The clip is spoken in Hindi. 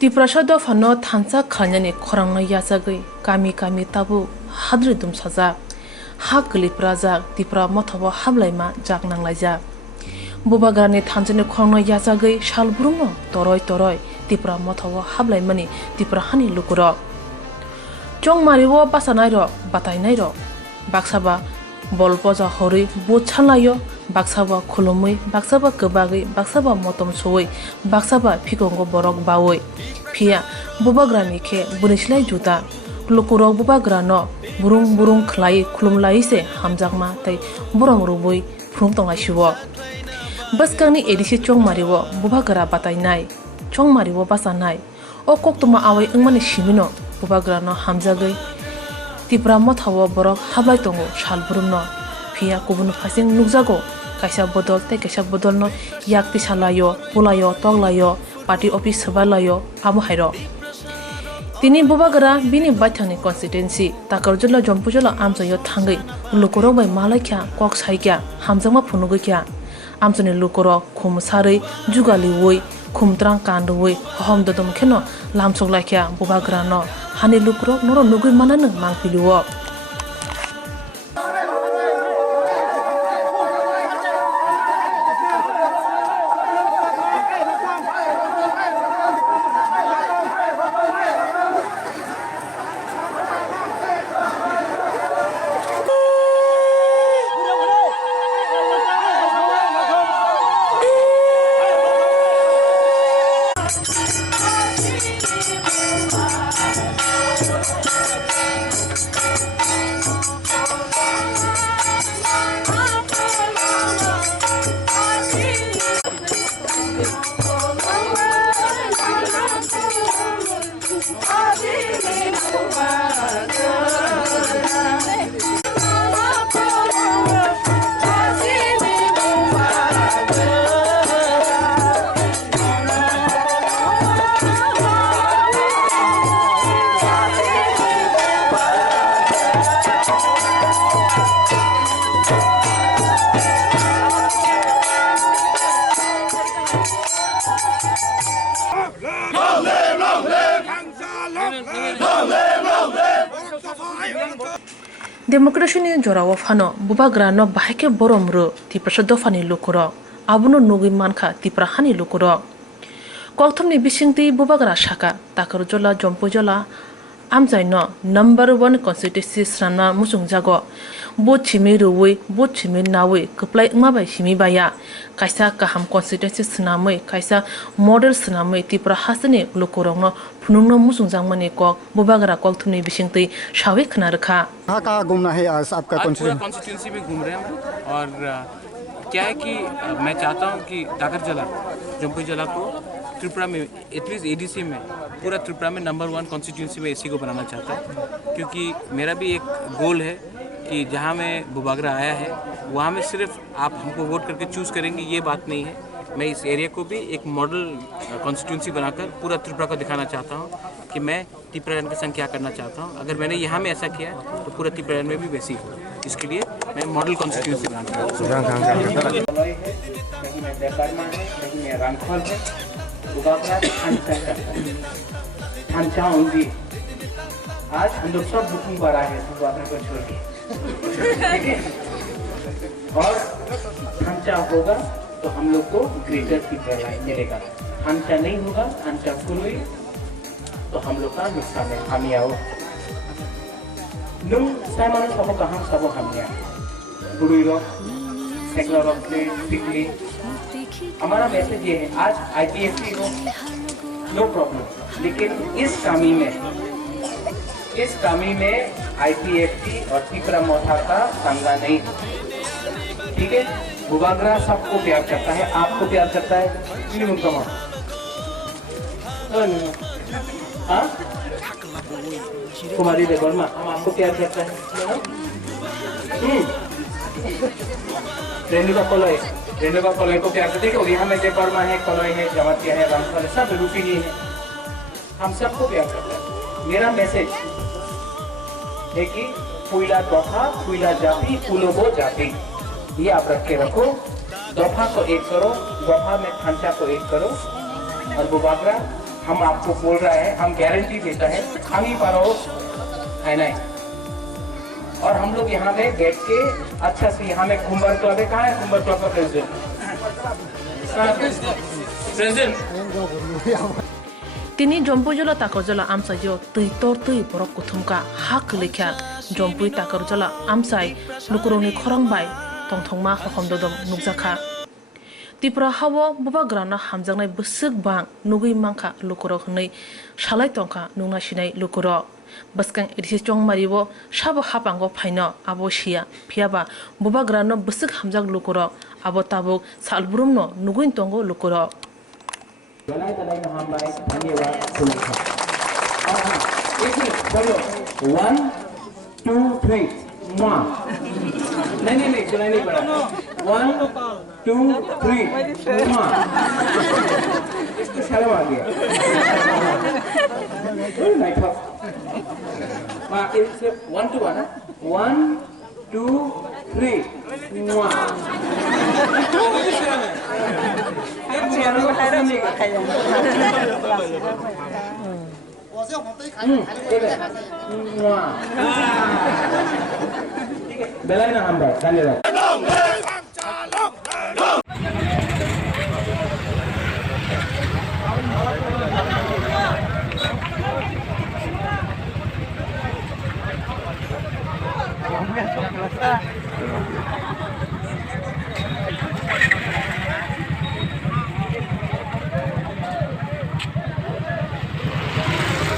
Tiprasha do fano thansa khanyani khorangna yasagai kami kami tabu hadri dum saja ha kli praja tipra mathawa hablaima jak nanglaija bubagarni thanjani khorangna yasagai shalburungno toroi toroi tipra mathawa hablaimani tipra hani lukuro chongmariwo basanairo batainairo baksaba bolpoja hori bochanlayo baksaba khulumui baksaba kebagi baksaba motom soi baksaba phikongo borok bawoi phia bubagrani khe bunislai juta lukurok bubagrano burung burung khlai khulumlai se hamjakma tai burong rubui phung tongai siwo baskangni edisi chongmariwo bubagra batainai chongmariwo basanai o koktuma awai ingmani simino bubagrano hamjagai tipra mathawo borok hablai tongo salburumno phia kubun phasing nukjago kaisa bodol te kaisa bodolno yakti salayo pulayo tonglayo party office sabalayo amo hairo tini bubagra bini baithani constituency takarjula jompujula amjayo thangai lukorok bai malaikya kok saikya hamjama phunugo kya amjani lukorok khumsari jugali woi khumtrang kandoi hom dodom kheno lamsok laikya bubagra no hani lukorok noro nugui mananu mangpiliwo Demokrasi ni jorawo fano bubagra no bahake boromru tiprasha dofani lukuro abuno nugi manka tipra hani lukuro kokthomni bisingti bubagra shaka takarjola jompujola amjaino number 1 constituency sranma musung jago bo chimi ruwi bo chimi nawi kuplai ngmabai simi baya kaisa kaham constituency snamai kaisa model snamai tipra hasani lukurongno phunungno musung jangmani kok bubagra kokthomni bisingti shawi khna रखा कहाँ घूमना है आज आपका कॉन्स्टिट्यूंसी में घूम रहे हैं और क्या है कि मैं चाहता हूँ कि ताकरजला जम्पुजला को त्रिपुरा में एटलीस्ट एडीसी में पूरा त्रिपुरा में नंबर 1 कॉन्स्टिट्यूंसी में एसी को बनाना चाहता हूँ क्योंकि मेरा भी एक गोल है कि जहाँ मैं बुबागरा आया है वहाँ में सिर्फ आप हमको वोट करके चूज़ करेंगे ये बात नहीं है मैं इस एरिया को भी एक मॉडल कॉन्स्टिट्यूंसी बनाकर पूरा त्रिपुरा को दिखाना चाहता हूँ कि मैं त्रिपुरान के संग क्या करना चाहता हूँ अगर मैंने यहाँ में ऐसा किया तो पूरा त्रिपुरान में भी वैसी हो इसके लिए मैं मॉडल कॉन्स्टिट्यूंसी बनाता हूँ आज हम लोग सब बुकिंग पर आए हैं बुबागरा को छोड़ के और खर्चा होगा तो हम लोग को ग्रेटर त्रिपुरा मिलेगा खर्चा नहीं होगा खर्चा कुल तो हम लोग का नुकसान है हम आओ नुम सामान सब कहाँ सब हम बुरी रॉक सेकला रॉक से पिकली हमारा मैसेज ये है आज आईपीएफटी हो नो प्रॉब्लम लेकिन इस कामी में आईपीएफटी और त्रिपुरा मोथा का संगा नहीं ठीक है बुबागरा सबको प्यार करता है आपको प्यार करता है हाँ कुमारी देवर्मा हम आपको प्यार करता है रेणुका कॉलोई को प्यार करते हैं यहाँ में देवर्मा है कॉलोई है जमातिया है रामफल सब रूपिनी है हम सबको प्यार करता है मेरा मैसेज है कि फूला दफा फूला जाति फूलो को जाति ये आप रख के रखो दफा को एक करो दफा में खांचा को एक करो और बुबागरा हम आपको बोल रहा है, हम गारंटी देता है हम ही पारो है नहीं। और हम लोग यहाँ में बैठ के अच्छा से यहाँ में कुंबर क्लब है, कहाँ है कुंबर क्लब का प्रेसिडेंट? তিনি জম্পুজলা তাকরজলা আমসাইও তুই তোর তুই বরক কুথুমকা হাক লেখা Jampui তাকরজলা আমসাই লুকুরনি খরংবাই tongthongma hokhomdodom nukjakha Tripura hawo buba grana hamjangnai busuk bang nugui mangkha lukuro hnei salai tongkha nungna sinai lukuro baskang edisi chongmaribo sabo hapango phaino abo sia phiaba buba grana busuk hamjak lukuro abo tabuk salburumno nuguin tongo lukuro धन्यवाद सुलेखा। और हाँ एक मिनट बोलो 1 2 3 मुआ नहीं सुनाई नहीं पड़ा 1 2 3 मुआ इसको शर्म आ गया नहीं था हाँ इससे 1 2 1 1 2 3 मुआ बेला ना हम बात धन्यवाद